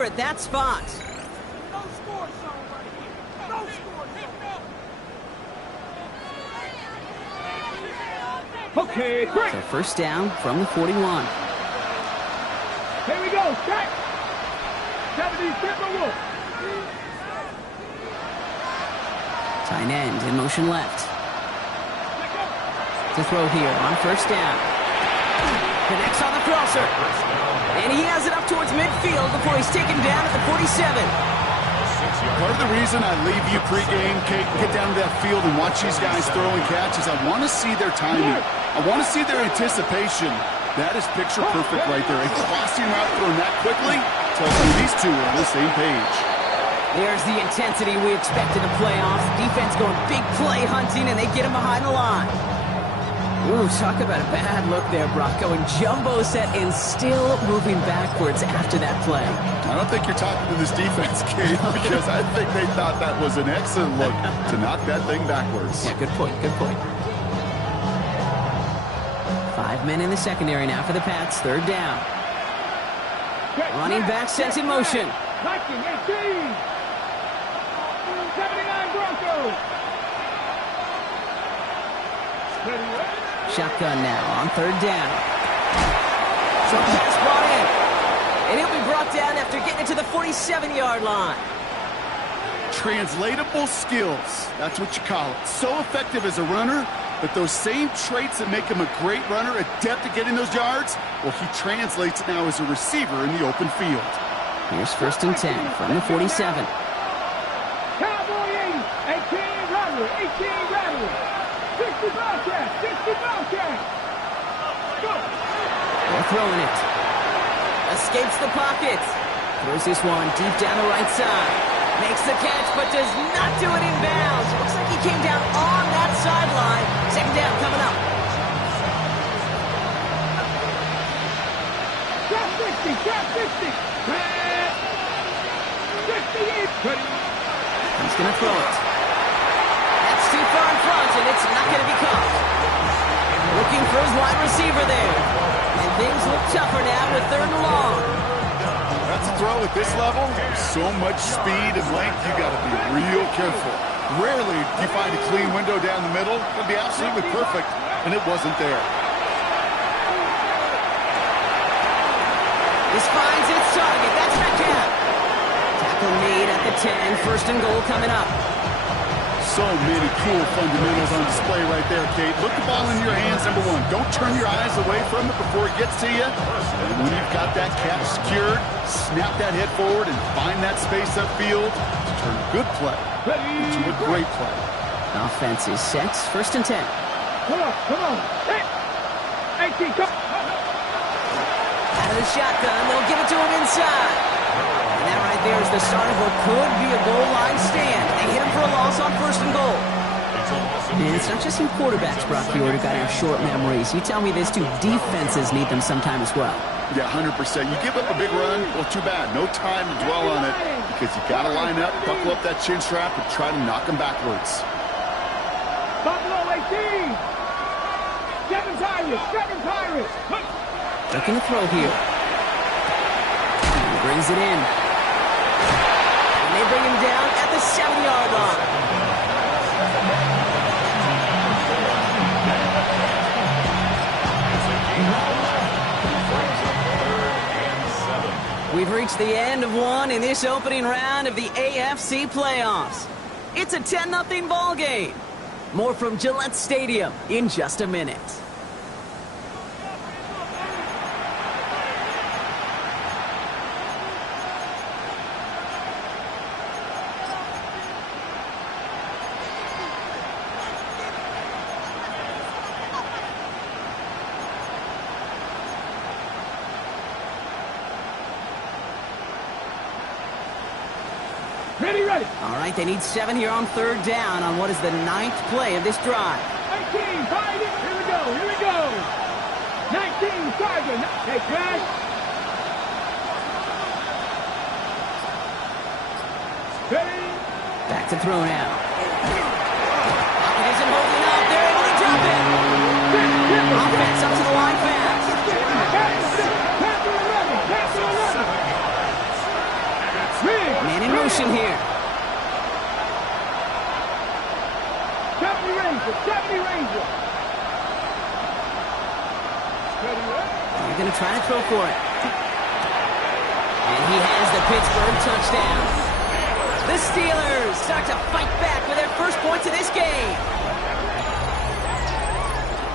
At that spot. No score zone right here. No score zone. Okay, break. So first down from the 41. Here we go. Check. 70 Wolf. Tight end in motion left. To throw here on first down. Connects on the crosser. And he has it up towards midfield before he's taken down at the 47. Part of the reason I leave you pregame, Kate, get down to that field and watch these guys throw and catch is I want to see their timing. I want to see their anticipation. That is picture perfect right there. A crossing route thrown that quickly tells me these two are on the same page. There's the intensity we expect in the playoffs. Defense going big play hunting, and they get him behind the line. Ooh, talk about a bad look there, Brock. Going jumbo set and still moving backwards after that play. I don't think you're talking to this defense, Kate, because I think they thought that was an excellent look to knock that thing backwards. Yeah, good point, good point. 5 men in the secondary now for the Pats. Third down. Running back sets in motion. 19-18. 79 Broncos. Shotgun now on third down. So pass brought in. And he'll be brought down after getting it to the 47-yard line. Translatable skills. That's what you call it. So effective as a runner, but those same traits that make him a great runner, adept at getting those yards, well, he translates it now as a receiver in the open field. Here's first and 10 from the 47. Cowboy 80. 18 Rattler. 18 Rattler. 60 Bobcat. 60 Bobcat. Go. They're throwing it. Escapes the pocket. Throws this one deep down the right side. Makes the catch, but does not do it in bounds. It looks like he came down on that sideline. Second down coming up. Drop 60. Drop 60. 68. He's going to throw it. That's too far in front, and it's not going to be caught. Looking for his wide receiver there. And things look tougher now with third and long. That's a throw at this level. So much speed and length, you got to be real careful. Rarely do you find a clean window down the middle. It'd be absolutely perfect, and it wasn't there. This finds its target. That's Metcalf. Tackle made at the 10. First and goal coming up. So many cool fundamentals on display right there, Kate. Look the ball in your hands, number one. Don't turn your eyes away from it before it gets to you. And when you've got that catch secured, snap that head forward and find that space upfield to turn a good play into a great play. Offense is set. First and 10. Come on, come on. Hey, 18, come. Out of the shotgun, they'll give it to him inside. And that right there is the start of what could be a goal line stand. They hit him for a loss on first and goal. And it's not just in quarterbacks, Brock Huard, who got to have short memories. You tell me this too, defenses need them sometime as well. Yeah, 100%. You give up a big run, well, too bad. No time to dwell on it because you got to line up, buckle up that chin strap, and try to knock them backwards. Buffalo 18. Seven Pirates. Seven Pirates. Looking to throw here. He brings it in. And they bring him down at the 7-yard line. We've reached the end of one in this opening round of the AFC playoffs. It's a 10-0 ball game. More from Gillette Stadium in just a minute. Ready, ready. All right, they need 7 here on third down on what is the 9th play of this drive. 19, find it. Here we go, here we go. 19, target. Hey, Crash. Ready. Back to throw now. Pocket isn't holding up. They're able to drop it. Offense up to the line fast. motion here. 70 Ranger, 70 Ranger. They're going to try to throw for it. And he has the Pittsburgh touchdown. The Steelers start to fight back with their first points of this game.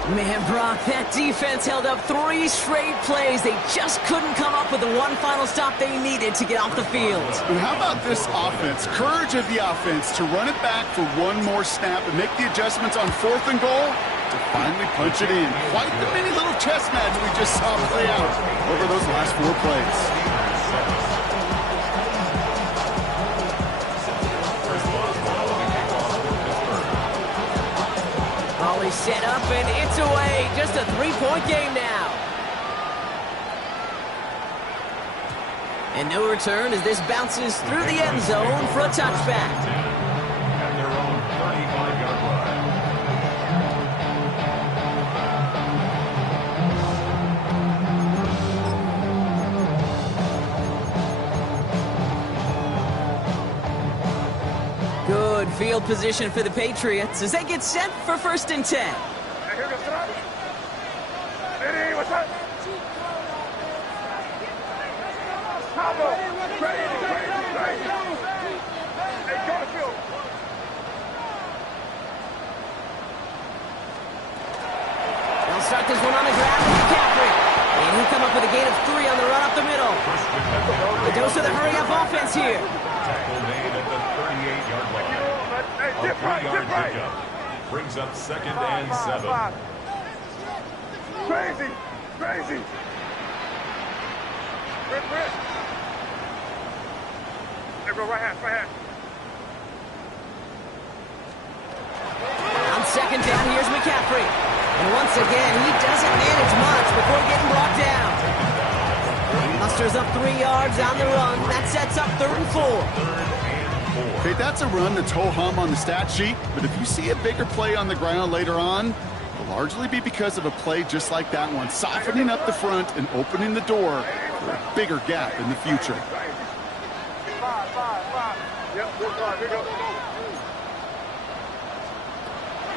Man, Brock, that defense held up 3 straight plays. They just couldn't come up with the one final stop they needed to get off the field. And how about this offense? Courage of the offense to run it back for one more snap and make the adjustments on 4th and goal to finally punch it in. Quite the mini little chess match we just saw play out over those last 4 plays. Always set up, and it's away. Just a 3-point game now. And no return as this bounces through the end zone for a touchback. At their own 35-yard line. Good field position for the Patriots as they get set for 1st and 10. What's up? They'll start this one on the ground with McCaffrey. And he'll come up with a gain of 3 on the run up the middle. The dose of the hurry-up offense here. Tackle made at the 38-yard line. A 3-yard pickup brings up 2nd and 7. Crazy! Crazy! Rip! Hey, bro, right hand. On 2nd down, here's McCaffrey. And once again, he doesn't manage much before getting brought down. He musters up 3 yards on the run. That sets up 3rd and 4. Okay, that's a run that's ho-hum on the stat sheet, but if you see a bigger play on the ground later on, it'll largely be because of a play just like that one, softening up the front and opening the door for a bigger gap in the future.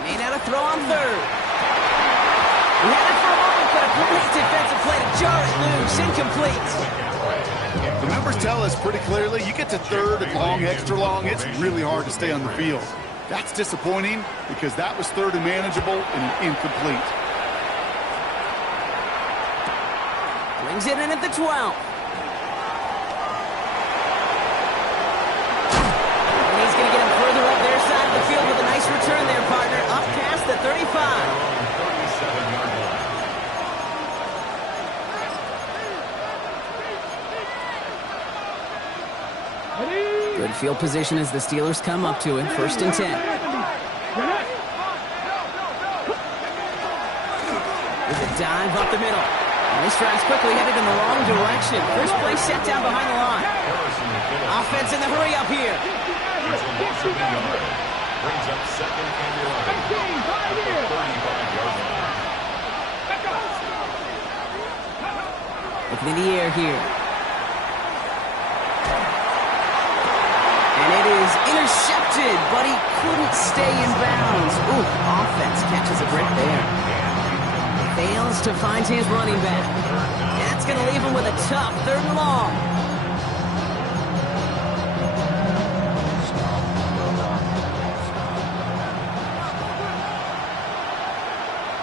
Made out a throw on 3rd. He had it for a moment, but a great defensive play to jar it loose. Incomplete. The numbers tell us pretty clearly, you get to 3rd and long, extra long, it's really hard to stay on the field. That's disappointing because that was 3rd and manageable and incomplete. Brings it in at the 12. And he's going to get him further up their side of the field with a nice return there, partner. Up past the 35. 37-yard line. Good field position as the Steelers come up to it. 1st and 10. With a dive up the middle. And this drive's quickly headed in the wrong direction. First play set down behind the line. Offense in the hurry up here. It's a loss of a yard. Brings up 2nd and 11. At the 35-yard line. Looking in the air here. And it is intercepted, but he couldn't stay in bounds. Ooh, offense catches a break there. Fails to find his running back. That's going to leave him with a tough 3rd and long.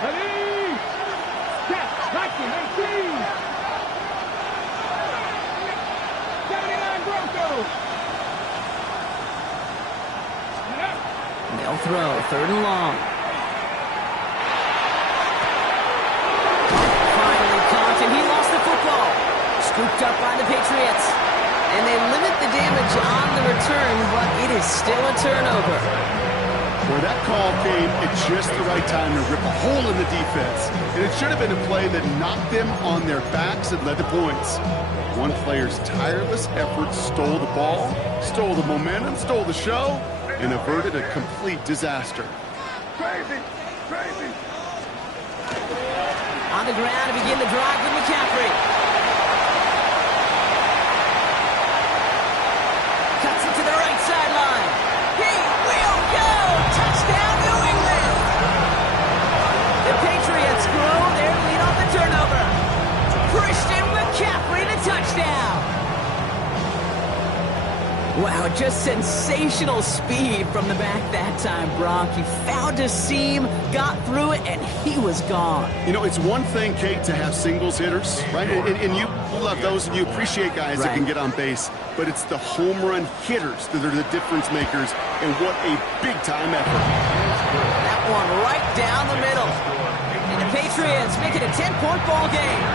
Ready? Set! 19, 79 Broncos! They'll throw 3rd and long. Finally caught, and he lost the football. Scooped up by the Patriots. And they limit the damage on the return, but it is still a turnover. Where that call came at just the right time to rip a hole in the defense. And it should have been a play that knocked them on their backs and led to points. One player's tireless efforts stole the ball, stole the momentum, stole the show, and averted a complete disaster. Crazy! On the ground to begin the drive with McCaffrey. Cuts it to the Wow, just sensational speed from the back that time, Brock. He found a seam, got through it, and he was gone. You know, it's one thing, Kate, to have singles hitters, right? And you love those, and you appreciate guys that can get on base. But it's the home run hitters that are the difference makers, and what a big-time effort. That one right down the middle. And the Patriots make it a 10-point ball game.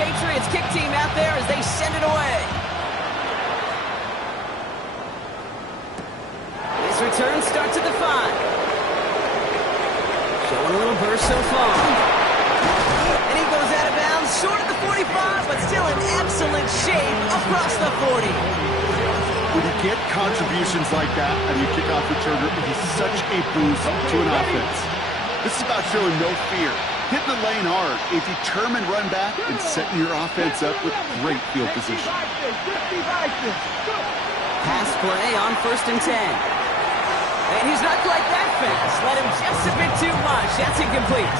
Patriots kick team out there as they send it away. This return starts at the 5. Showing a little burst so far. And he goes out of bounds, short of the 45, but still in excellent shape across the 40. When you get contributions like that and you kick off returner, it is such a boost to an offense. This is about showing no fear. Hitting the lane hard, a determined run back, and setting your offense up with great field position. Pass play on 1st and 10. And he's not quite that fast. Let him just a bit too much. That's incomplete.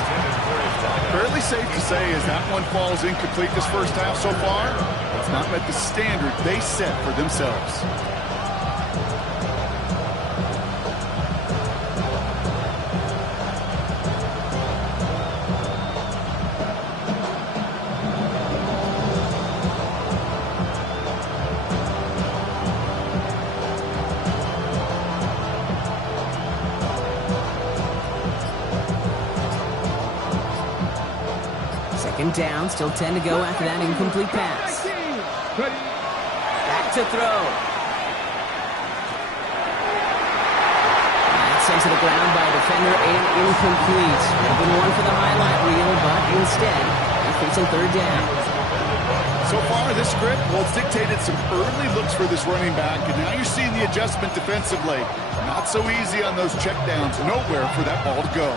Fairly safe to say as that one falls incomplete this first half so far, it's not met the standard they set for themselves. Down, still 10 to go after that incomplete pass. Back to throw. That sent to the ground by a defender and incomplete. Open one for the highlight reel, but instead, they're facing 3rd down. So far, this script, well, it's dictated some early looks for this running back, and now you're seeing the adjustment defensively. Not so easy on those checkdowns. Nowhere for that ball to go.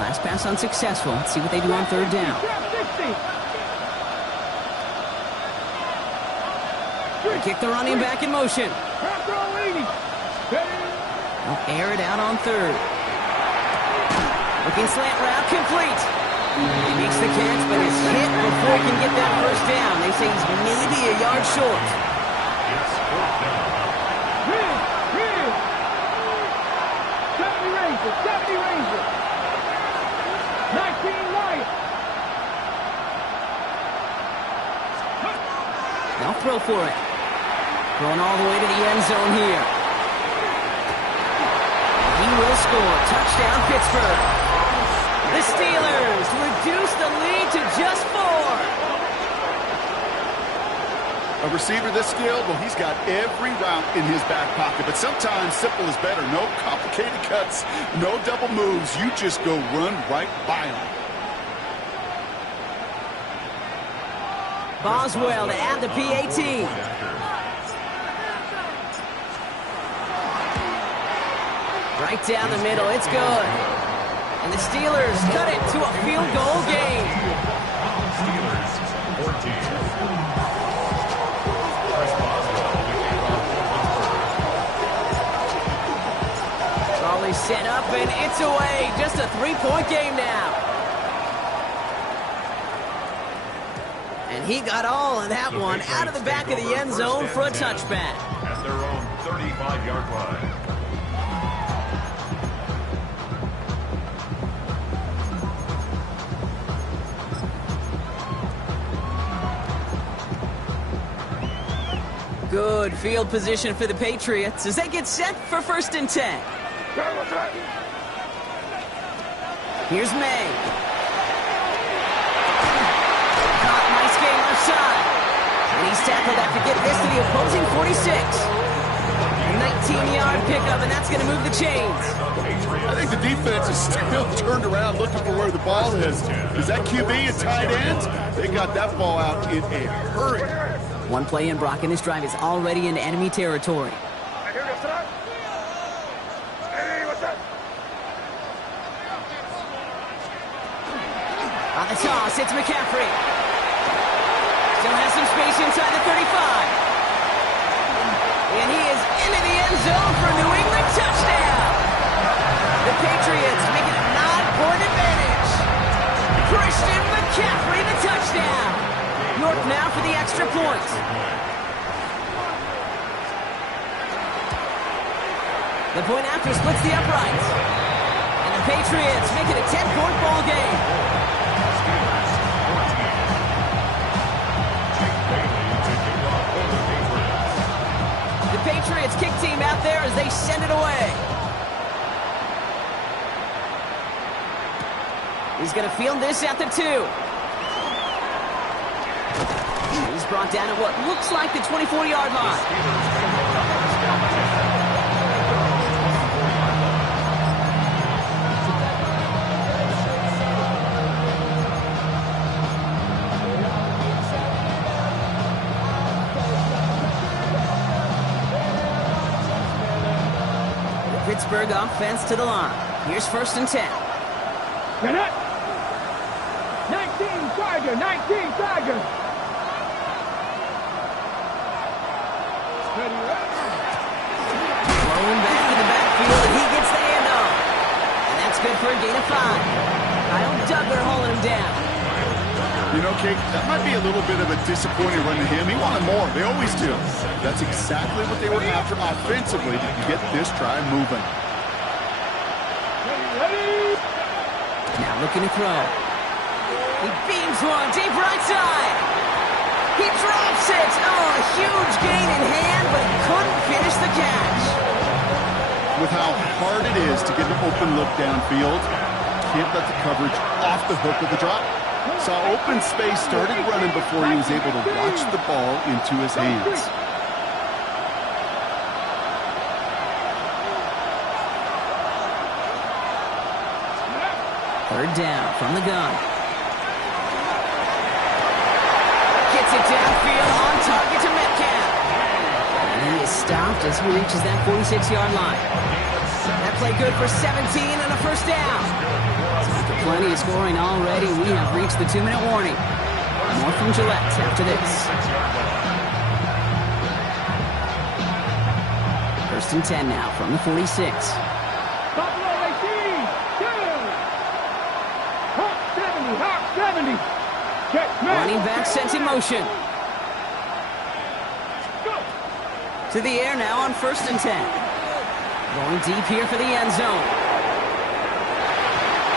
Last pass unsuccessful. Let's see what they do on 3rd down. Kick the running back in motion. They'll air it out on 3rd. Looking slant route, complete. He makes the catch, but is hit before he can get that 1st down. They say he's maybe a yard short. They'll throw for it. Going all the way to the end zone here. He will score. Touchdown, Pittsburgh. The Steelers reduce the lead to just 4. A receiver this skilled, well, he's got every route in his back pocket, but sometimes simple is better. No complicated cuts, no double moves. You just go run right by him. Boswell to add the PAT. Right down the middle, it's good. And the Steelers cut it to a field goal game. Steelers 14. Charlie set up and it's away. Just a 3-point game now. And he got all of that one out of the back of the end zone for a touchback. At their own 35-yard line. Good field position for the Patriots as they get set for 1st and 10. Here's May. Nice game left side. And he's tackled after getting this to the opposing 46. 19-yard pickup, and that's going to move the chains. I think the defense is still turned around looking for where the ball is. Is that QB and tight ends? They got that ball out in a hurry. One play in, Brock, and this drive is already in enemy territory. On the toss, it's McCaffrey. Still has some space inside the 35. And he is into the end zone for a New England touchdown. McCaffrey, the touchdown. York now for the extra point. The point after splits the uprights. And the Patriots make it a 10-point ball game. The Patriots kick team out there as they send it away. He's going to field this at the 2. He's brought down at what looks like the 24-yard line. Pittsburgh offense to the line. Here's 1st and 10. Get it. 19 Tiger, 19 Tiger. Throwing back in the backfield, and he gets the handoff. And that's good for a gain of 5. Kyle Duggar hauling him down. You know, Kate, that might be a little bit of a disappointing run to him. He wanted more. They always do. That's exactly what they were after offensively to get this drive moving. Now looking to throw. He beams one deep right side. He drops it. Oh, a huge gain in hand, but he couldn't finish the catch. With how hard it is to get an open look downfield, can't let the coverage off the hook of the drop. Saw open space, started running before he was able to watch the ball into his hands. Third down from the gun. Gets it downfield on target to Metcalf. And he is stopped as he reaches that 46-yard line. That play good for 17 and a 1st down. After plenty of scoring already, we have reached the 2-minute warning. More from Gillette after this. 1st and 10 now from the 46. Buffalo 18, 2. Hawk 70, Hawk 70. Check, man. Running back sent in motion. Go. To the air now on 1st and 10. Going deep here for the end zone.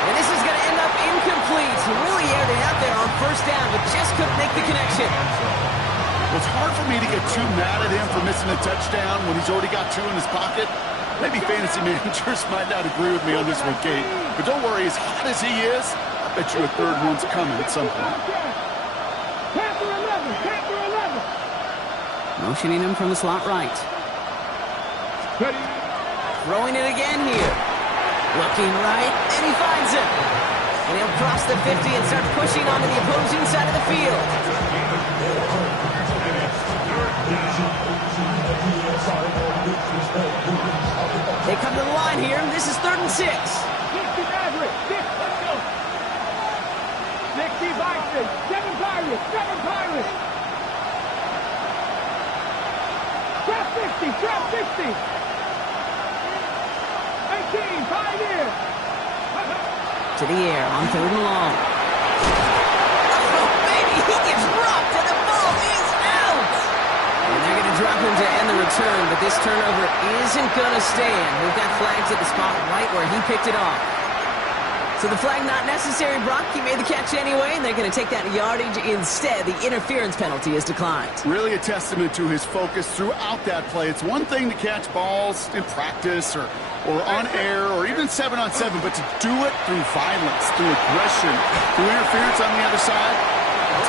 And this is going to end up incomplete. He really aired it out there on 1st down, but just couldn't make the connection. Well, it's hard for me to get too mad at him for missing a touchdown when he's already got 2 in his pocket. Maybe fantasy managers might not agree with me on this one, Kate. But don't worry, as hot as he is, I bet you a 3rd one's coming at some point. Panther 11, Panther 11. Motioning him from the slot right. Ready. Throwing it again here. Looking right, and he finds it. And he'll cross the 50 and start pushing onto the opposing side of the field. They come to the line here, and this is 3rd and 6. 60 Maverick, 6, let's go. 60 Vikings, 7 Pirates, 7 Pirates. Trap 60, trap 60. 18, Pioneer. To the air on 3rd and long. Oh, baby, he gets rocked, and the ball is out. And they're going to drop him to end the return, but this turnover isn't going to stand. We've got flags at the spot right where he picked it off. So the flag not necessary, Brock. He made the catch anyway, and they're going to take that yardage instead. The interference penalty is declined. Really a testament to his focus throughout that play. It's one thing to catch balls in practice or on air or even 7-on-7, but to do it through violence, through aggression, through interference on the other side,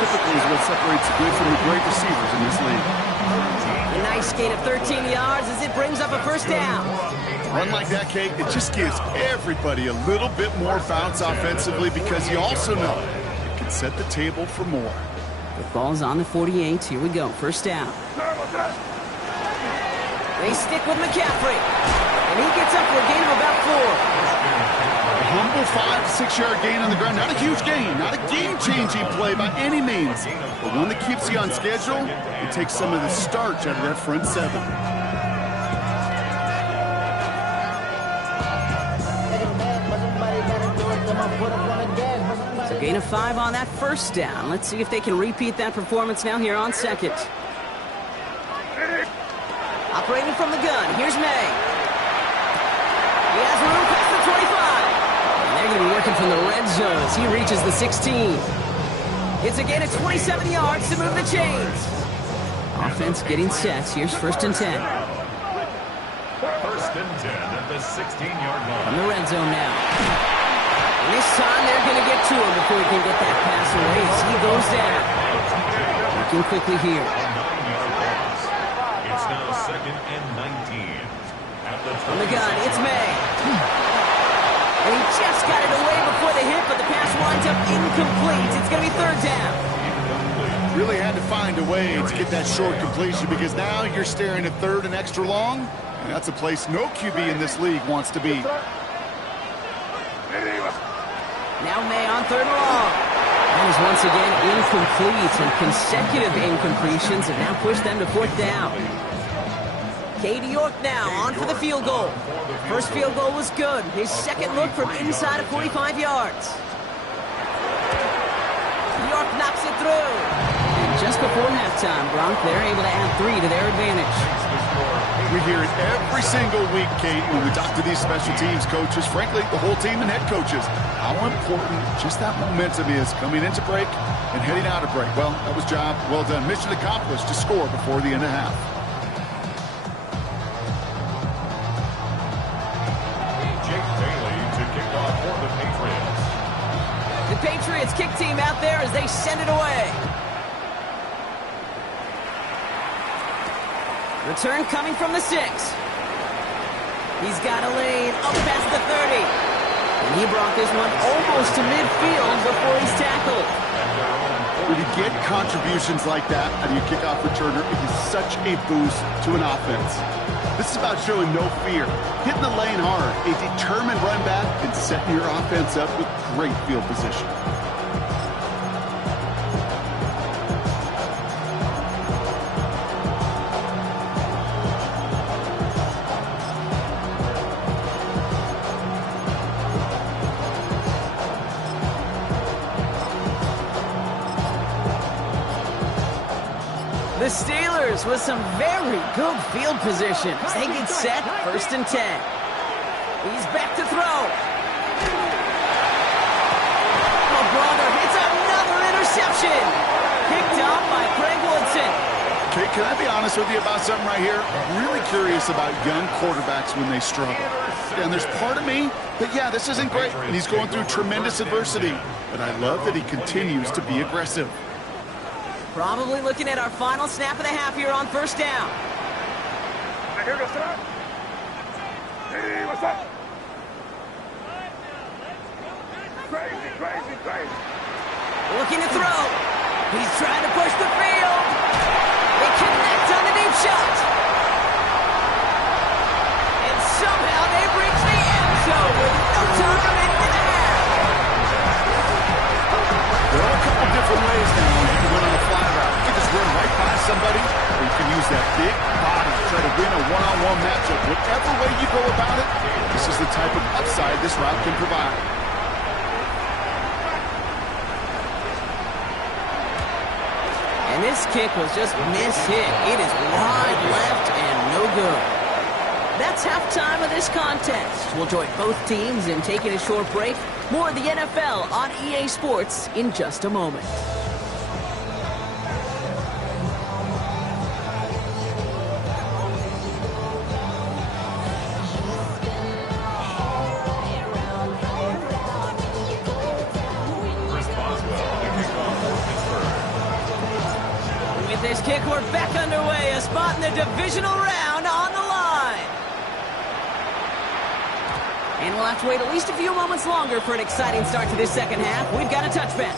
typically is what separates the good from the great receivers in this league. A nice gain of 13 yards as it brings up a 1st down. Run like that, Kate, it just gives everybody a little bit more bounce offensively because you also know it can set the table for more. The ball's on the 48. Here we go. 1st down. They stick with McCaffrey. And he gets up for a gain of about 4. A humble 5 to 6 yard gain on the ground. Not a huge gain, not a game-changing play by any means, but one that keeps you on schedule and takes some of the starch out of that front 7. So gain of 5 on that first down. Let's see if they can repeat that performance now here on second. Operating from the gun, here's May. He has room past the 25. And they're going to be working from the red zone as he reaches the 16. It's a gain of 27 yards to move the chains. Offense getting set. Here's 1st and 10. 1st and 10 at the 16-yard line. From the red zone now. And this time they're going to get to him before he can get that pass away as he goes down. Working quickly here. It's now 2nd and 19. At the From the gun, it's May. And he just got it away before the hit, but the pass winds up incomplete. It's going to be 3rd down. Really had to find a way to get that short completion because now you're staring at 3rd and extra long. And that's a place no QB in this league wants to be. Now May on 3rd and long. That is once again incomplete, and consecutive incompletions have now pushed them to 4th down. Katie York now on for the field goal. First field goal was good. His second look from inside of 45 yards. York knocks it through. And just before halftime, Bronk, they're able to add 3 to their advantage. We hear it every single week, Kate, when we talk to these special teams coaches, frankly, the whole team and head coaches, how important just that momentum is coming into break and heading out of break. Well, that was job well done. Mission accomplished to score before the end of half. Jake Bailey to kick off for the Patriots. The Patriots kick team out there as they send it away. Return coming from the 6. He's got a lane up past the 30. And he brought this one almost to midfield before he's tackled. When you get contributions like that out of your kickoff returner, it is such a boost to an offense. This is about showing no fear, hitting the lane hard, a determined run back, and setting your offense up with great field position. The Steelers with some very good field position. They get set, 1st and 10. He's back to throw. Oh, brother, it's another interception. Picked up by Craig Woodson. Okay, can I be honest with you about something right here? I'm really curious about young quarterbacks when they struggle. And there's part of me that, yeah, this isn't great, and he's going through tremendous adversity. But I love that he continues to be aggressive. Probably looking at our final snap of the half here on 1st down. Here goes Sarah. Hey, what's up? Crazy, crazy, crazy. Looking to throw. He's trying to push the field. They connect on the deep shot. And somehow they've reached the end zone with no time remaining in the half. There are a couple different ways now you can win on a fly route. You can just run right by somebody, or you can use that big body to try to win a one-on-one matchup. Whatever way you go about it, this is the type of upside this route can provide. And this kick was just mishit. It is wide left and no good. That's halftime of this contest. We'll join both teams in taking a short break. More of the NFL on EA Sports in just a moment. With this kick, we're back underway. A spot in the divisional round on the line. And we'll have to wait at least a few moments longer for an exciting start to this second half. We've got a touchback.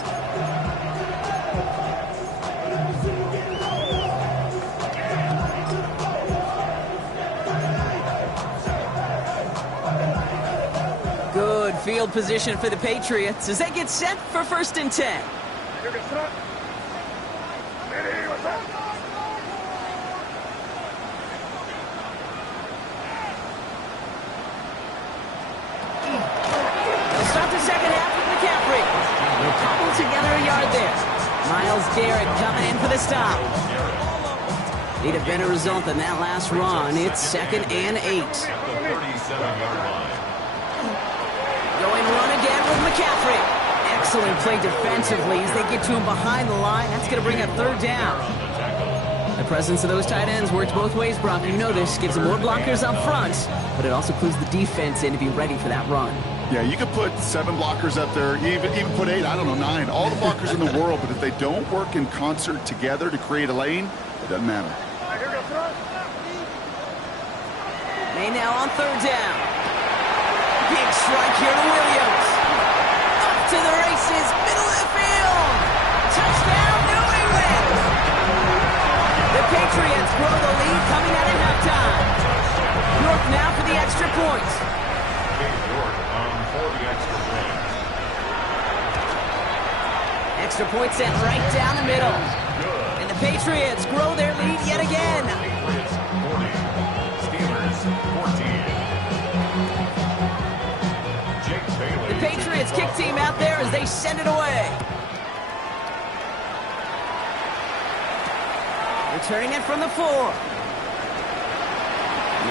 Good field position for the Patriots as they get set for 1st and 10. Here goes Sarah. Hey, what's up? We'll start the second half with McCaffrey. Myles Garrett coming in for the stop. Need a better result than that last run. It's 2nd and 8. The 37-yard line. Going run again with McCaffrey. Excellent play defensively as they get to him behind the line. That's going to bring up 3rd down. The presence of those tight ends works both ways, Brock. You know this. Gives them more blockers up front, but it also clues the defense in to be ready for that run. Yeah, you could put 7 blockers up there, even put 8, I don't know, 9. All the blockers in the world, but if they don't work in concert together to create a lane, it doesn't matter. May now on 3rd down. Big strike here to Williams. Up to the races, middle of the field. Touchdown, New England. The Patriots grow the lead coming out at halftime. York now for the extra point. York for the extra point. Extra point sent right down the middle. And the Patriots grow their lead yet again. Patriots 40. Steelers 14. Jake Bailey. The Patriots kick team out there as they send it away. Returning it from the 4.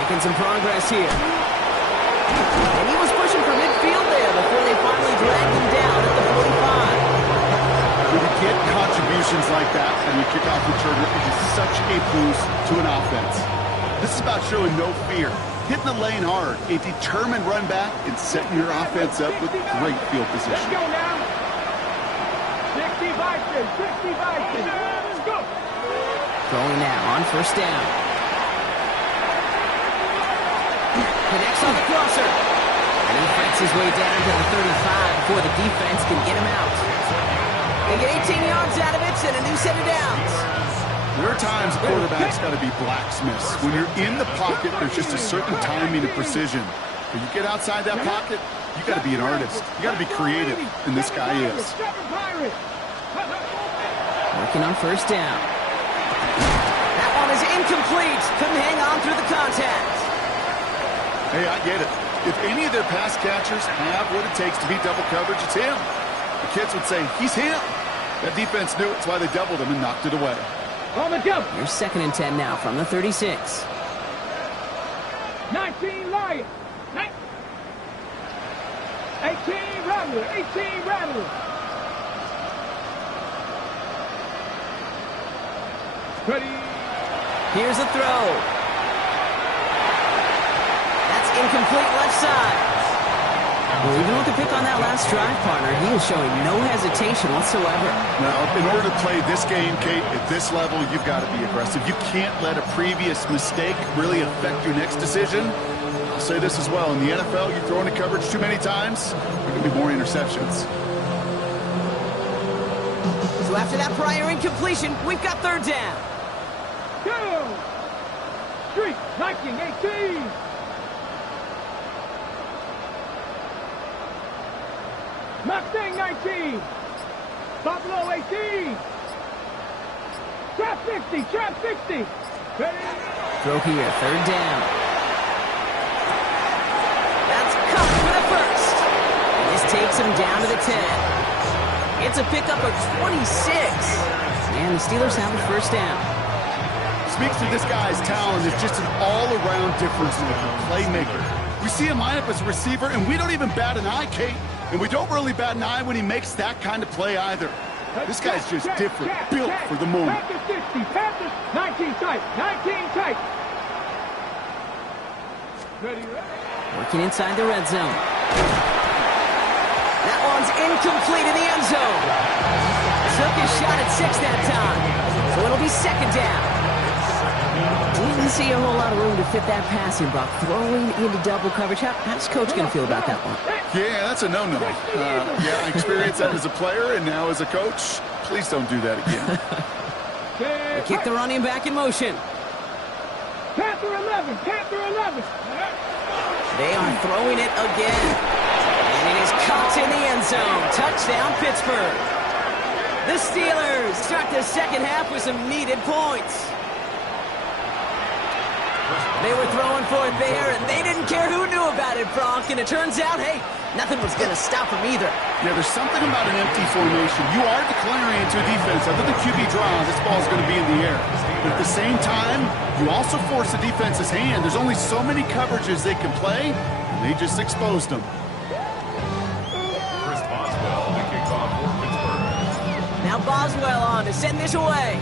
Making some progress here. And he was pushing for midfield there before they finally dragged him down at the 45. When you get contributions like that and you kick off returner, it is such a boost to an offense. This is about showing no fear, hitting the lane hard, a determined run back, and setting your offense up with great field Let's position. go now. 60 Vikings, 60 Vikings. Let's go. Throwing now on 1st down. Connects on the crosser. And he fights his way down to the 35 before the defense can get him out. They get 18 yards out of it and a new set of downs. There are times quarterbacks got to be blacksmiths. When you're in the pocket, there's just a certain timing and precision. When you get outside that pocket, you got to be an artist. You got to be creative, and this guy is. Working on 1st down. That one is incomplete. Couldn't hang on through the contact. Hey, I get it. If any of their pass catchers have what it takes to beat double coverage, it's him. The kids would say, he's him. That defense knew it. That's why they doubled him and knocked it away. On the double. Here's 2nd and 10 now from the 36. 19 Lions. 18 Rattler. 18 Rattler. Ready. Here's a throw. That's incomplete left side. Well, even with the pick on that last drive, partner, he is showing no hesitation whatsoever. Now, in order to play this game, Kate, at this level, you've got to be aggressive. You can't let a previous mistake really affect your next decision. I'll say this as well. In the NFL, you throw into coverage too many times, there can be more interceptions. So after that prior incompletion, we've got 3rd down. Go. Street. Viking 18. Mustang 19. Buffalo 18. Trap 60. Trap 60. Ready. Throw here, 3rd down. That's covered for the 1st. And this takes him down to the 10. It's a pickup of 26. And the Steelers have a 1st down. Speaks to this guy's talent as just an all-around difference maker, playmaker. We see him line up as a receiver, and we don't even bat an eye, Kate. And we don't really bat an eye when he makes that kind of play either. This guy's just different, built for the moment. Panthers 60, Panthers 19 tight, 19 tight. Ready. Working inside the red zone. That one's incomplete in the end zone. Took his shot at 6 that time. So it'll be 2nd down. Didn't see a whole lot of room to fit that pass in, Brock. Throwing into double coverage. How's Coach going to feel about that one? Yeah, that's a no-no. Yeah, I experienced that as a player and now as a coach. Please don't do that again. They kick the running back in motion. Panther 11, Panther 11. They are throwing it again. And it is caught in the end zone. Touchdown, Pittsburgh. The Steelers start the 2nd half with some needed points. They were throwing for it there, and they didn't care who knew about it, Bronk. And it turns out, hey, nothing was going to stop them either. Yeah, there's something about an empty formation. You are declaring into a defense. Other than QB draw, this ball's going to be in the air. But at the same time, you also force the defense's hand. There's only so many coverages they can play, and they just exposed them. Chris Boswell, the kickoff for Pittsburgh. Now Boswell on to send this away.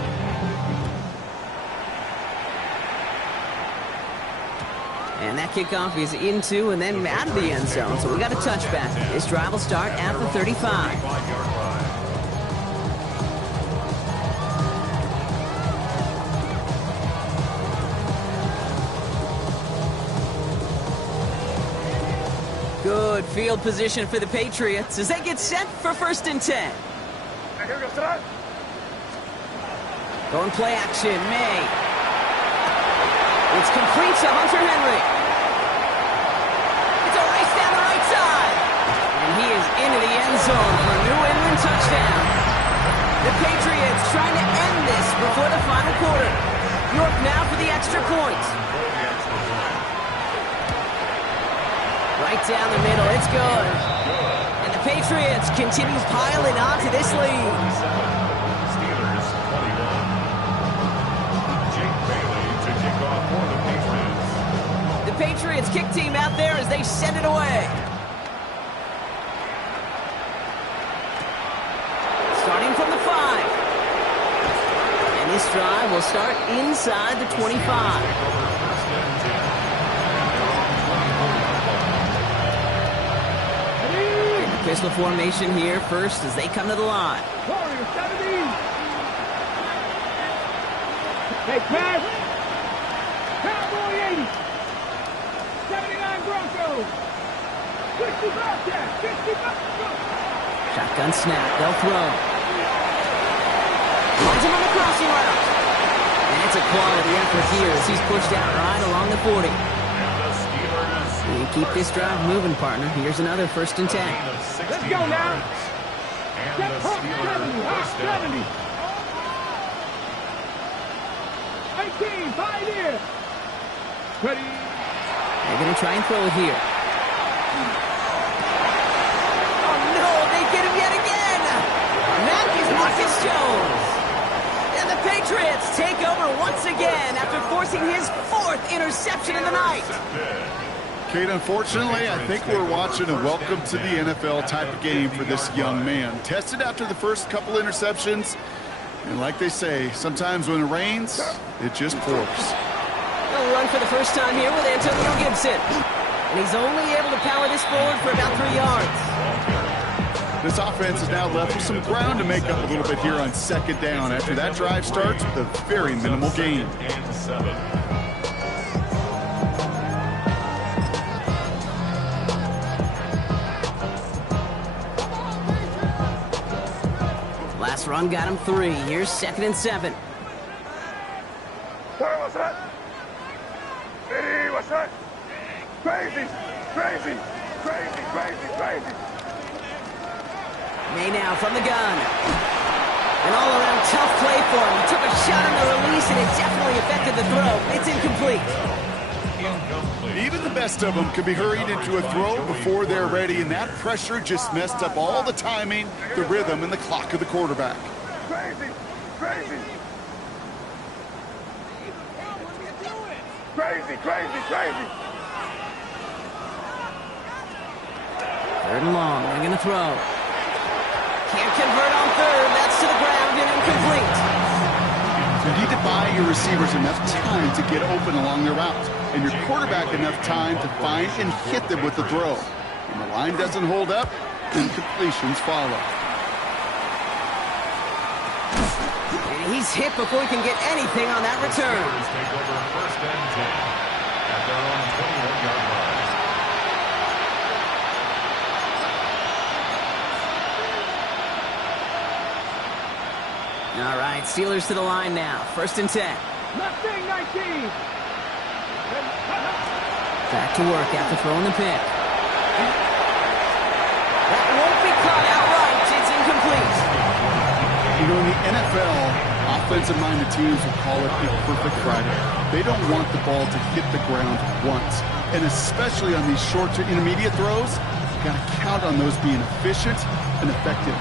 And that kickoff is into and then out of the end zone. So we got a touchback. This drive will start at the 35. Good field position for the Patriots as they get set for 1st and 10. Going play action, May. It's complete to Hunter Henry. It's a race down the right side. And he is into the end zone for a New England touchdown. The Patriots trying to end this before the final quarter. York now for the extra point. Right down the middle, it's good. And the Patriots continues piling on to this lead. Patriots kick team out there as they send it away. Starting from the 5. And this drive will start inside the 25. In the pistol formation here first as they come to the line. Warrior 70. Take pass. Cowboy 80. 79 Broncos. 60 Bobcats. 60 Broncos. Shotgun snap. They'll throw. Finds him on the crossing route. And it's a quality effort here as he's pushed out right along the 40. You keep this drive moving, partner. Here's another 1st and 10. Let's go now. Step hop 70. Hop 70. 18. Pioneer. Ready. They're going to try and throw it here. Oh, no, they get him yet again. That is Marcus Jones. And the Patriots take over once again after forcing his 4th interception in the night. Kate, unfortunately, I think we're watching a welcome to the NFL type of game for this young man. Tested after the first couple interceptions, and like they say, sometimes when it rains, it just pours. They'll run for the first time here with Antonio Gibson. And he's only able to power this forward for about 3 yards. This offense is now left with some ground to make up a little bit here on 2nd down after that drive starts with a very minimal gain. Last run got him 3. Here's 2nd and 7. What's that? Hey, what's that? Crazy, crazy, crazy, crazy, crazy. May now from the gun. An all-around tough play for him. He took a shot on the release, and it definitely affected the throw. It's incomplete. Even the best of them can be hurried into a throw before they're ready, and that pressure just messed up all the timing, the rhythm, and the clock of the quarterback. Crazy, crazy. Crazy, crazy, crazy. 3rd and long. They're going to throw. Can't convert on 3rd. That's to the ground and incomplete. You need to buy your receivers enough time to get open along their route, and your quarterback enough time to find and hit them with the throw. When the line doesn't hold up, then completions follow. And he's hit before he can get anything on that return. Take over 1st and 10 at their own 21-yard line. All right, Steelers to the line now. 1st and 10. Mustang 19. Back to work after throwing the pick. That won't be caught outright. It's incomplete. You know, in the NFL, defensive-minded teams will call it a perfect Friday. They don't want the ball to hit the ground once. And especially on these short to intermediate throws, you got to count on those being efficient and effective.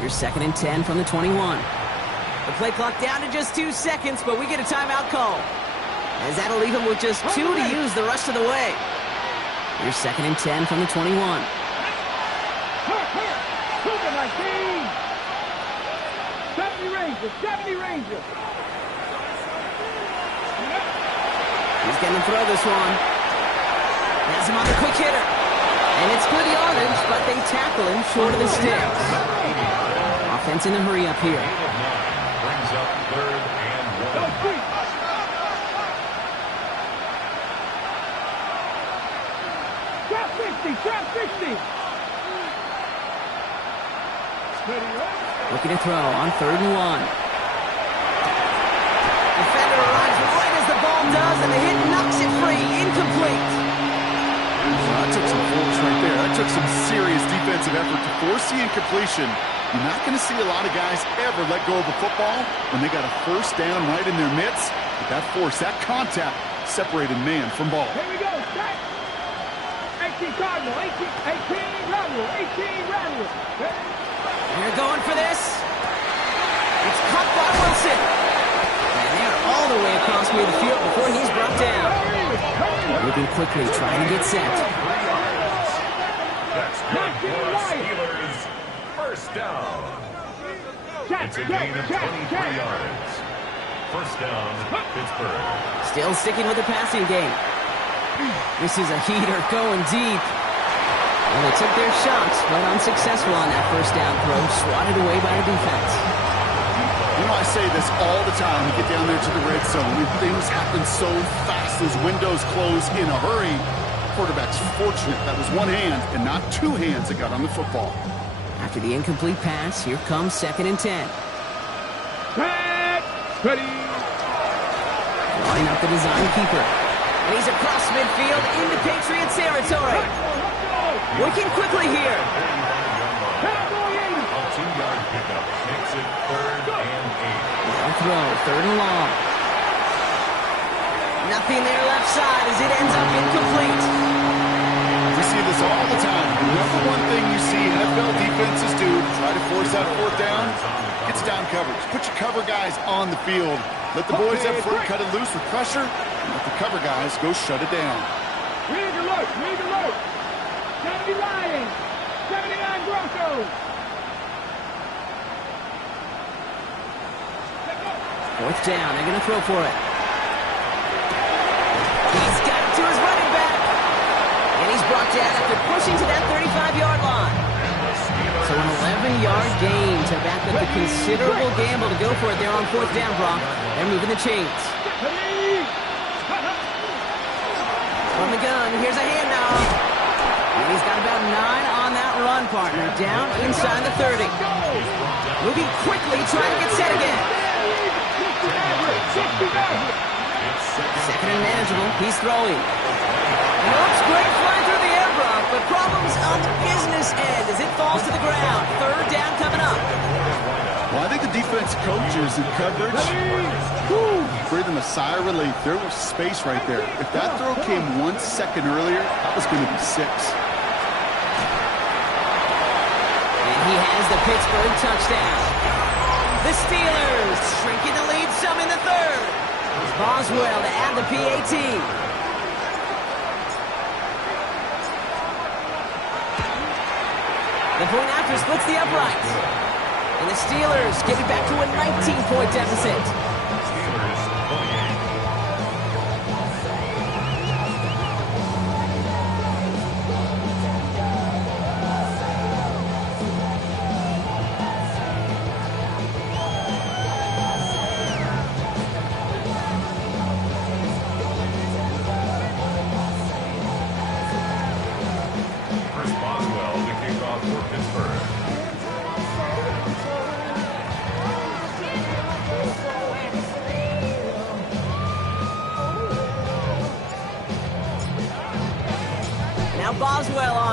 Your 2nd and 10 from the 21. The play clock down to just 2 seconds, but we get a timeout call. As that'll leave him with just 2 to use the rest of the way. Your 2nd and 10 from the 21. Move it, my team. 70 Rangers, 70 Rangers. He's going to throw this one. Has him on the quick hitter. And it's good yardage, but they tackle him short of the sticks. Offense in a hurry up here. Brings up 3rd and 1. Go, Street. Drop 60, drop 60. Steady up. Looking to throw on 3rd and 1. Defender arrives right as the ball does, and the hit knocks it free. Incomplete. Well, that took some force right there. That took some serious defensive effort to force the incompletion. You're not going to see a lot of guys ever let go of the football when they got a 1st down right in their midst. But that force, that contact, separated man from ball. Here we go, set. 18 Cardinal, 18 Radical, 18 Radical. They're going for this. It's caught by Wilson. And they're all the way across midfield before he's brought down. Moving quickly, trying to get set. That's good for Steelers. 1st down. It's a gain of 23 yards. 1st down, Pittsburgh. Still sticking with the passing game. This is a heater going deep. Well, they took their shots, but unsuccessful on that 1st down throw, swatted away by the defense. You know, I say this all the time. You get down there to the red zone, and things happen so fast. Those windows close in a hurry. Quarterback's fortunate that was one hand and not 2 hands that got on the football. After the incomplete pass, here comes 2nd and 10. Set. Ready. Line up the design keeper. And he's across midfield into Patriot territory. Working quickly here. Cowboy 80. A 2-yard pickup makes it 3rd and 8. Now throw, 3rd and long. Nothing there left side as it ends up incomplete. We see this all the time. The number one thing you see NFL defenses do to try to force that 4th down, it's down coverage. Put your cover guys on the field. Let the boys up front cut it loose with pressure, and let the cover guys go shut it down. Read alert, read alert. 70 Lions, 79 Broncos. 4th down, they're going to throw for it. He's got it to his running back. And he's brought down after pushing to that 35-yard line. So an 11-yard gain to back up the considerable gamble to go for it there on 4th down, Brock. They're moving the chains. From the gun, here's a handoff. And he's got about 9 on that run, partner. Down inside the 30. Moving quickly, trying to get set again. 2nd and manageable. He's throwing. And it looks great flying through the air, Brock, but problems on the business end as it falls to the ground. 3rd down coming up. Well, I think the defense coaches and coverage, breathing a sigh of relief. There was space right there. If that throw came 1 second earlier, that was going to be 6. And he has the Pittsburgh touchdown. The Steelers shrinking the lead some in the 3rd. Boswell to add the PAT. The point after splits the uprights. And the Steelers get it back to a 19-point deficit. Steelers 28.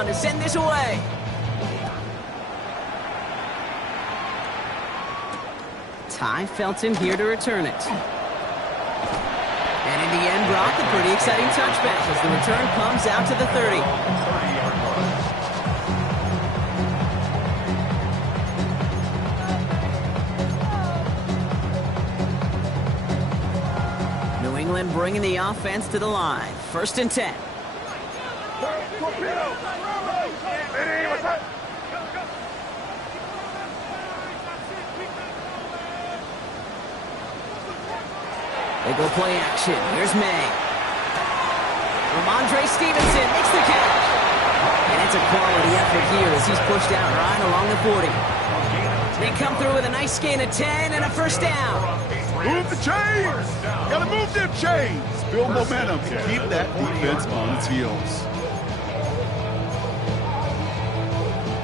on to send this away. Ty Felton here to return it. And in the end, Brock, a pretty exciting touchback as the return comes out to the 30. 30-yard line. New England bringing the offense to the line. 1st and 10. They go play action. Here's May. Ramondre Stevenson makes the catch. And it's a quality effort here as he's pushed out right along the 40. They come through with a nice gain of 10 and a first down. Move the chains! Gotta move them chains! Build momentum to keep that defense on its heels.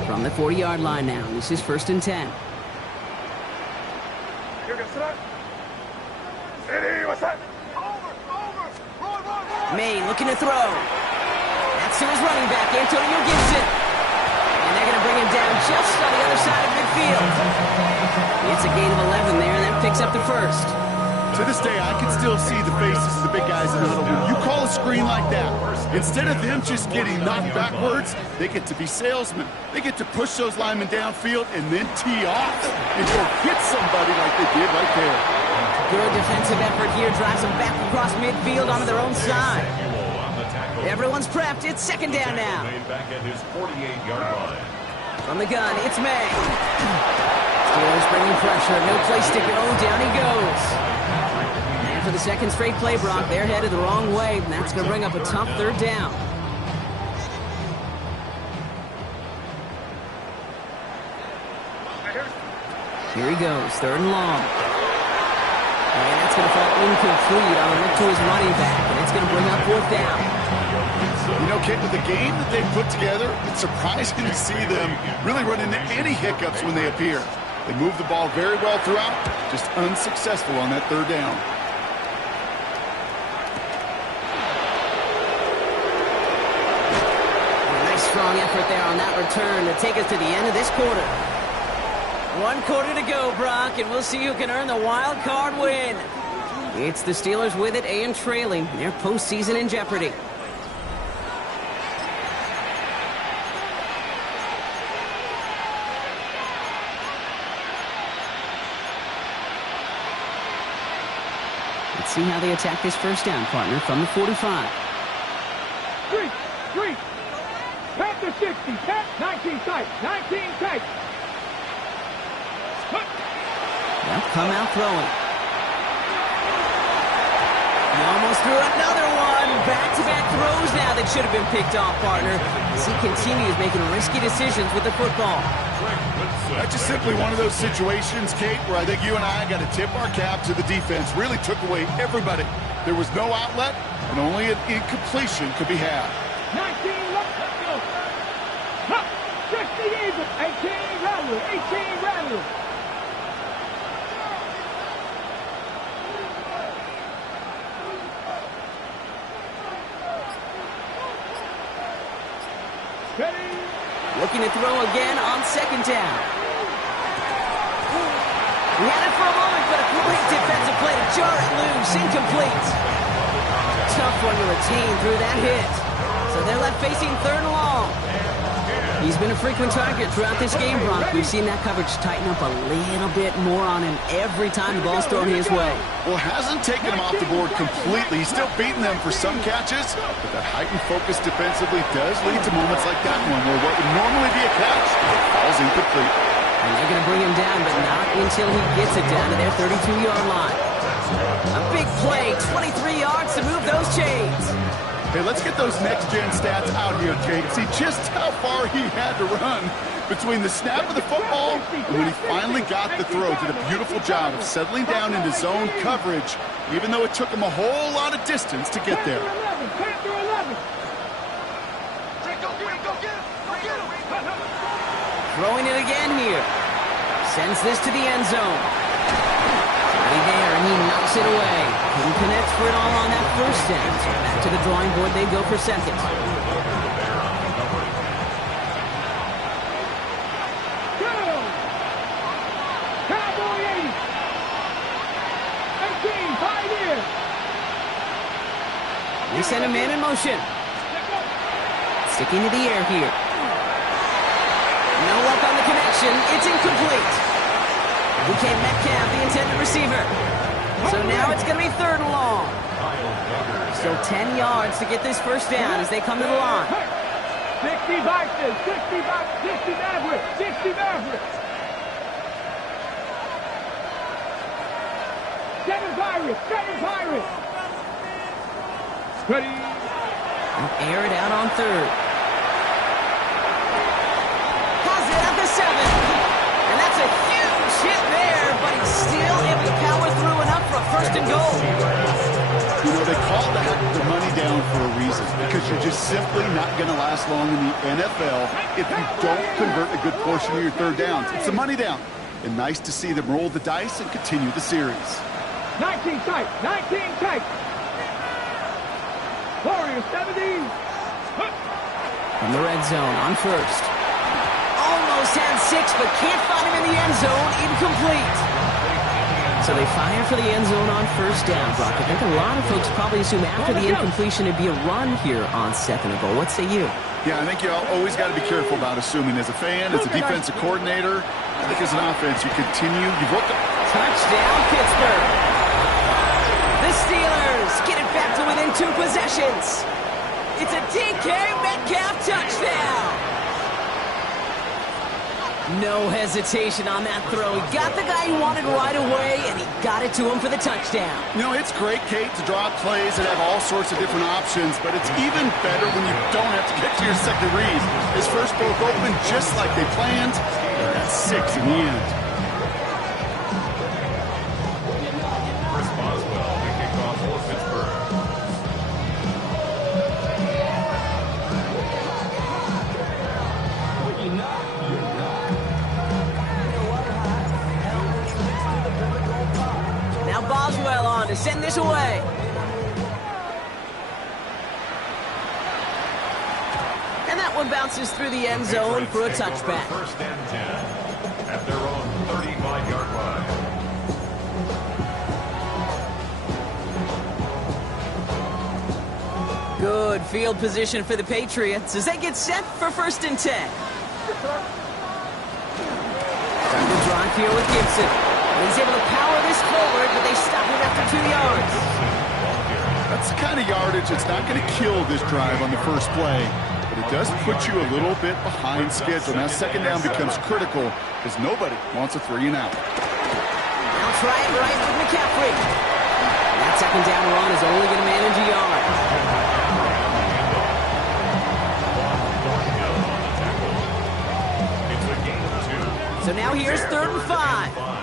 From the 40-yard line now, this is 1st and 10. May looking to throw. That's to his running back, Antonio Gibson. And they're going to bring him down just on the other side of midfield. It's a gain of 11 there, and that picks up the first. To this day, I can still see the faces of the big guys in the huddle. When you call a screen like that, instead of them just getting knocked backwards, they get to be salesmen. They get to push those linemen downfield and then tee off and go hit somebody like they did right there. Good defensive effort here, drives them back across midfield onto their own side. Everyone's prepped. It's 2nd down now. Back at his 48-yard line. From the gun, it's May. Steelers bringing pressure. No place to go. Down he goes. And for the 2nd straight play, Brock, they're headed the wrong way, and that's going to bring up a tough 3rd down. Here he goes, 3rd and long. And that's going to fall incomplete on a look to his running back, and it's going to bring up 4th down. You know, Kate, with the game that they've put together, it's surprising to see them really run into any hiccups when they appear. They move the ball very well throughout, just unsuccessful on that 3rd down. A nice strong effort there on that return to take us to the end of this quarter. 1 quarter to go, Brock, and we'll see who can earn the wild card win. It's the Steelers with it and trailing. Their postseason in jeopardy. Let's see how they attack this first down, partner, from the 45. 3. Pat the 60. Pat 19 tight. 19 tight. They'll come out throwing. He almost threw another one. Back-to-back throws now that should have been picked off, partner, as he continues making risky decisions with the football. That's just simply one of those situations, Kate, where I think you and I got to tip our cap to the defense. Really took away everybody. There was no outlet, and only an incompletion could be had. 19, let's go. Up, 60 even. 18, Rattler. 18, Rattler. Looking to throw again on 2nd down. He had it for a moment, but a great defensive play to jar it loose. Incomplete. Tough one to retain through that hit. So they're left facing 3rd and long. He's been a frequent target throughout this game, Brock. We've seen that coverage tighten up a little bit more on him every time the ball's thrown his way. Well, hasn't taken him off the board completely. He's still beating them for some catches, but that heightened focus defensively does lead to moments like that one where what would normally be a catch falls incomplete. And they're going to bring him down, but not until he gets it down to their 32-yard line. A big play, 23 yards to move those chains. Hey, let's get those next-gen stats out here, Kate. See just how far he had to run between the snap of the football and when he finally got the throw. Did a beautiful job of settling down into zone coverage, even though it took him a whole lot of distance to get there. Throwing it again here. Sends this to the end zone. Right there, and he knocks it away. Couldn't connect for it all on that first down. So back to the drawing board they go for 2nd. They send a man in motion. Sticking to the air here. No luck on the connection. It's incomplete. DK Metcalf, the intended receiver. So now it's going to be 3rd and long. Still 10 yards to get this first down as they come to the line. 60 Vikings, 60 Mavericks, 60 Mavericks. 7 Pirates, 7 Pirates. Ready. Air it out on 3rd. Has it at the 7. And that's a huge hit there, but he's still able to power through enough for a 1st and goal. You know, they call that the money down for a reason, because you're just simply not going to last long in the NFL if you don't convert a good portion of your 3rd downs. It's a money down. And nice to see them roll the dice and continue the series. 19 tight, 19 tight. Warriors 70. From the red zone on 1st. Almost had 6, but can't find him in the end zone. Incomplete. So they fire for the end zone on 1st down, Brock. I think a lot of folks probably assume after the incompletion it'd be a run here on 2nd and goal. What say you? Yeah, I think you always got to be careful about assuming. As a fan, as a defensive coordinator, I think as an offense, you continue. You've looked at Touchdown, Pittsburgh. The Steelers get it back to within 2 possessions. It's a DK Metcalf touchdown. No hesitation on that throw. He got the guy he wanted right away, and he got it to him for the touchdown. You know, it's great, Kate, to draw plays and have all sorts of different options, but it's even better when you don't have to get to your second read. His first broke open just like they planned. That's 6 in the end. Chris Boswell, the kickoff for Pittsburgh. Now Boswell on to send this away. And that one bounces through the end zone for a touchback. 1st and 10 at their own 35-yard line. Good field position for the Patriots as they get set for 1st and 10. Time to drive here with Gibson. He's able to power this forward, but they stop him after 2 yards. That's the kind of yardage that's not going to kill this drive on the first play, but it does put you a little bit behind schedule. Now 2nd down becomes critical because nobody wants a 3 and out. Now try it right with McCaffrey. That 2nd down run is only going to manage a yard. So now here's 3rd and 5.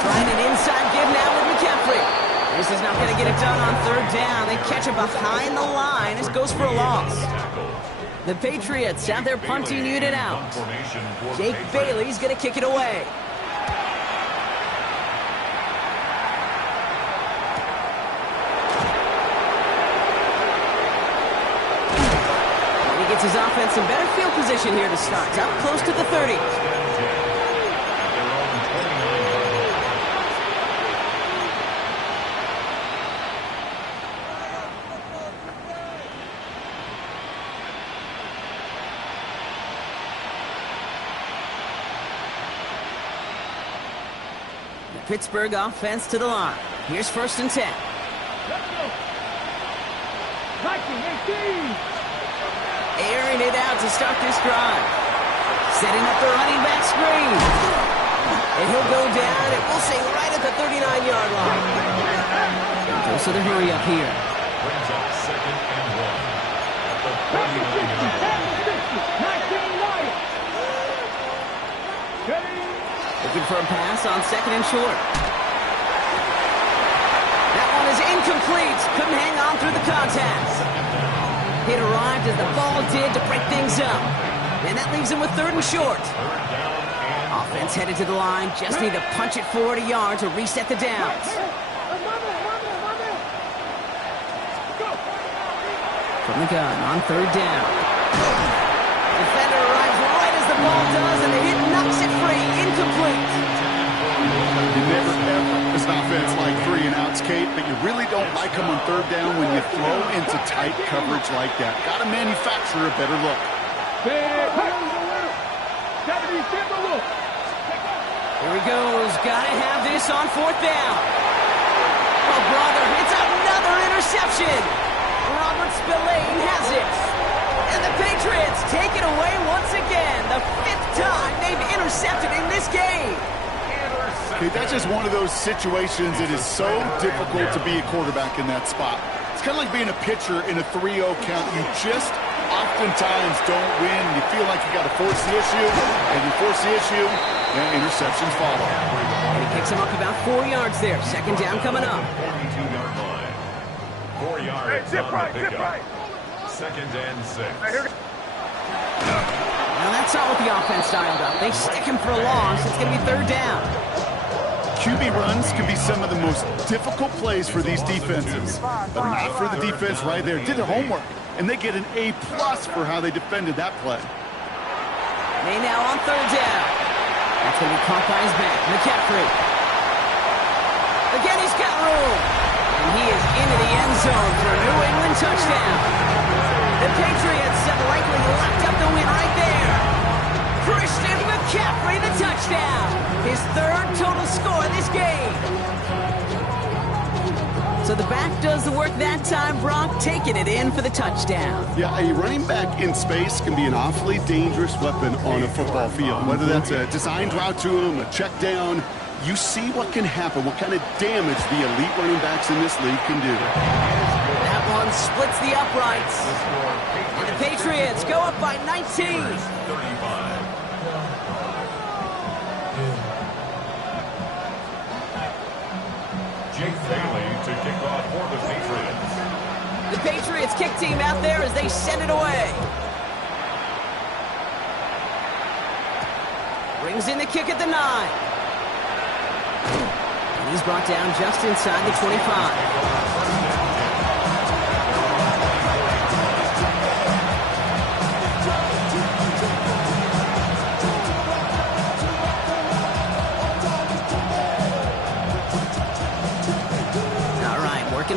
Trying an inside give now with McCaffrey. This is not going to get it done on 3rd down. They catch it behind the line. This goes for a loss. The Patriots have their punting unit out. Jake Bailey's going to kick it away. He gets his offense in better field position here to start. Up close to the 30. Pittsburgh offense to the line. Here's 1st and 10. Let's go. Viking 18. Airing it out to start this drive. Setting up the running back screen. And he'll go down, and we'll say right at the 39-yard line. Goes to the hurry up here. Brings up 2nd and 1 at the 39-yard line. 19 Lions. Ready. Looking for a pass on 2nd and short. That one is incomplete. Couldn't hang on through the contact. It arrived as the ball did to break things up. And that leaves him with 3rd and short. Offense headed to the line. Just need to punch it forward a yard to reset the downs. From the gun on 3rd down. Defender arrives right as the ball does, and the hit knocks it free. Incomplete. You never ever, as defense like 3 and outs, Kate, but you really don't like them on third down when you throw into tight coverage like that. Got to manufacture a better look. Here he goes. Got to have this on fourth down. Oh, brother, it's another interception. Robert Spillane has it. And the Patriots take it away once again. The 5th time they've intercepted in this game. Okay, that's just one of those situations that is so difficult to be a quarterback in that spot. It's kind of like being a pitcher in a 3-0 count. You just oftentimes don't win. You feel like you got to force the issue, and you force the issue, and interceptions follow. And he picks him up about 4 yards there. Second down coming up. 42-yard line. 4 yards on the pickup. Second and 6. Now that's not what the offense dialed up. They stick him for a loss. It's going to be third down. QB runs can be some of the most difficult plays for these defenses, but not for the defense right there. Did their homework, and they get an A+ for how they defended that play. They now on third down. That's going to be caught by his back, McCaffrey. Again, he's got room. And he is into the end zone for a New England touchdown. The Patriots have likely locked up the win right there. Christian McCaffrey, the touchdown. His 3rd total score this game. So the back does the work that time, Brock, taking it in for the touchdown. Yeah, a running back in space can be an awfully dangerous weapon on a football field. Whether that's a designed route to him, a check down, you see what can happen, what kind of damage the elite running backs in this league can do. That one splits the uprights. And the Patriots go up by 19. 35. Jake Bailey to kick off for the Patriots. The Patriots kick team out there as they send it away. Brings in the kick at the 9. And he's brought down just inside the 25.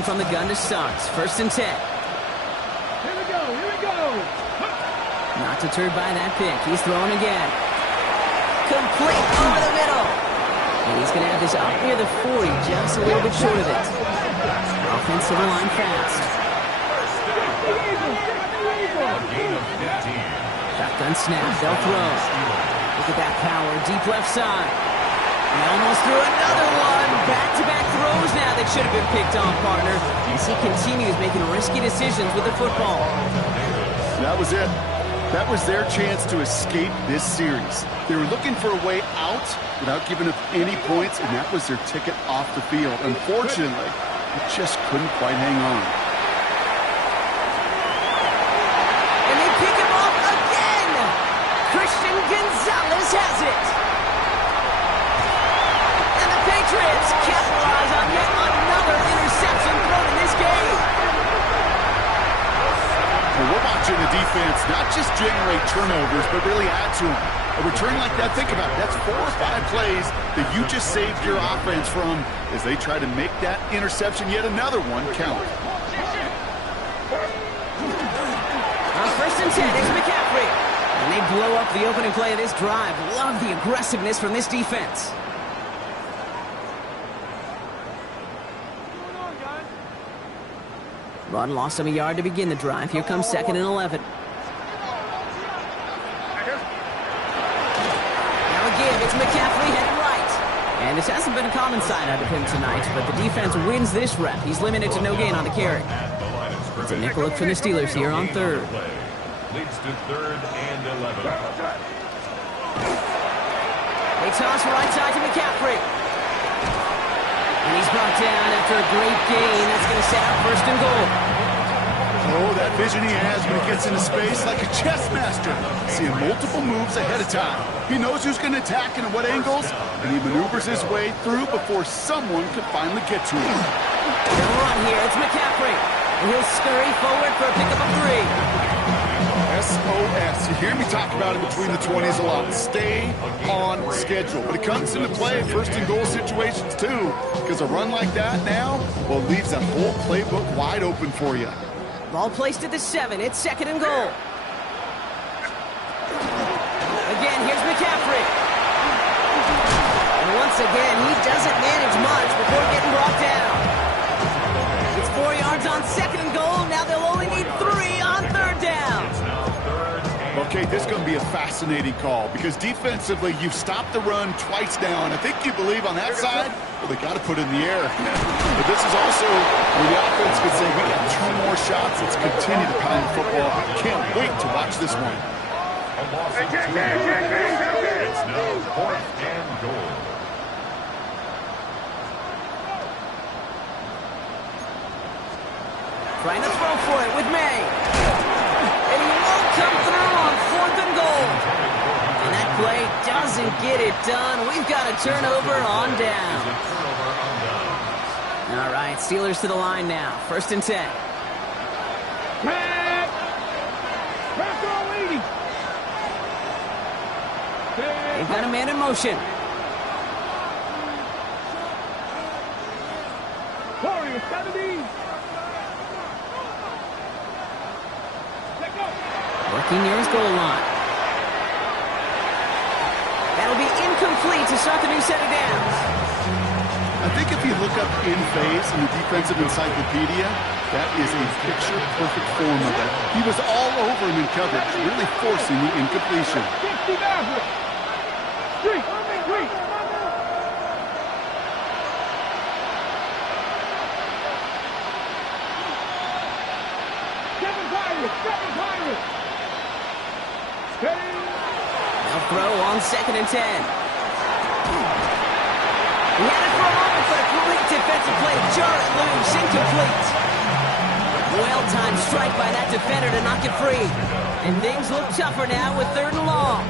From the gun to start. 1st and 10. Here we go. Not deterred by that pick. He's throwing again. Complete over the middle. And he's going to have this up near the 40, just a little bit short of it. Offensive line fast. Shotgun snap. They'll throw. Look at that power. Deep left side. He almost threw another one. Back-to-back throws now that should have been picked off, partner. As he continues making risky decisions with the football. That was it. That was their chance to escape this series. They were looking for a way out without giving up any points, and that was their ticket off the field. Unfortunately, it just couldn't quite hang on. And they pick him off again. Christian Gonzalez has it. Patriots capitalize on yet another interception thrown in this game. Well, we're watching the defense not just generate turnovers, but really add to them. A return like that, think about it, that's 4 or 5 plays that you just saved your offense from as they try to make that interception, yet another one, count. On 1st and 10, it's McCaffrey. And they blow up the opening play of this drive. Love the aggressiveness from this defense. Run lost him a yard to begin the drive. Here comes 2nd and 11. Now again, it's McCaffrey heading right. And this hasn't been a common sight out of him tonight, but the defense wins this rep. He's limited to no gain on the carry. It's a nickel look for the Steelers here on 3rd. Leads to 3rd and 11. They toss right side to McCaffrey. And he's brought down after a great gain. That's going to set up 1st and goal. Oh, that vision he has when he gets into space like a chess master. Seeing multiple moves ahead of time. He knows who's going to attack and at what angles, and he maneuvers his way through before someone can finally get to him. They'll run here. It's McCaffrey. And he'll scurry forward for a pickup of 3. SOS. You hear me talk about it between the 20s a lot. Stay on schedule. But it comes into play first and goal situations too, because a run like that now, well, leaves that whole playbook wide open for you. Ball placed at the 7. It's 2nd and goal. Again, here's McCaffrey. And once again, he doesn't manage much before getting brought down. It's 4 yards on 2nd and goal. Now they'll only need 3 on 3rd down. Okay, this is going to be a fascinating call because defensively, you've stopped the run twice now, and I think you believe on that side, well, they got to put it in the air. But this is also where the offense could say, we got 2 more shots. Let's continue to pound the football. I can't wait to watch this one. It's now 4th and goal. Trying to throw for it with May. And he won't come through on 4th and goal. And that play doesn't get it done. We've got a turnover on down. All right, Steelers to the line now. 1st and 10. Back on leading. They've got a man in motion. Warriors, 70. Working near his goal line. That'll be incomplete to start the new set of downs. I think if you look up in phase in the defensive encyclopedia, that is a picture-perfect form of that. He was all over him in coverage, really forcing the incompletion. 60 Maverick. 3. Seven Pirates. They'll throw on 2nd and 10. He had it for a moment, but a great defensive play to jar it loose. Incomplete. Well-timed strike by that defender to knock it free. And things look tougher now with 3rd and long.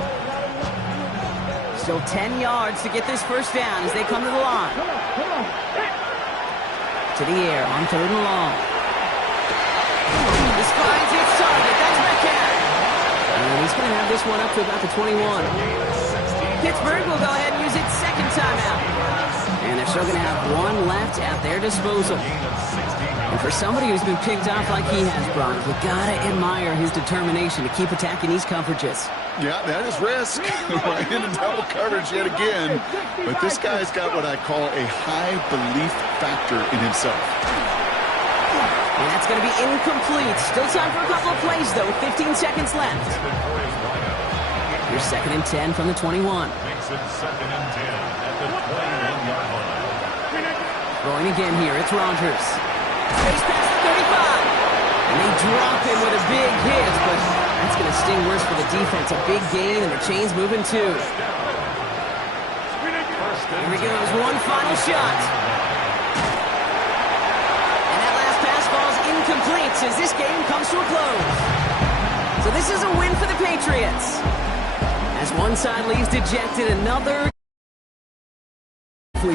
Still 10 yards to get this first down as they come to the line. To the air on 3rd and long. This finds its target. That's Metcalf. And he's going to have this one up to about the 21. Pittsburgh will go ahead and use its 2nd timeout. And they're still going to have 1 left at their disposal. And for somebody who's been picked off like he has, Brock, you got to admire his determination to keep attacking these coverages. Yeah, that is risk. Right into double coverage yet again. But this guy's got what I call a high belief factor in himself. And that's going to be incomplete. Still time for a couple of plays, though, with 15 seconds left. Here's 2nd and 10 from the 21. Makes it 2nd and 10 at the 21-yard line. Throwing again here, it's Rodgers. Space past the 35. And they drop him with a big hit, but that's going to sting worse for the defense. A big gain, and the chain's moving too. Here he goes, one final shot. And that last pass falls incomplete as this game comes to a close. So this is a win for the Patriots. As one side leaves dejected, another...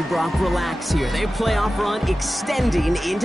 Brock, relax here. Their playoff run extending into the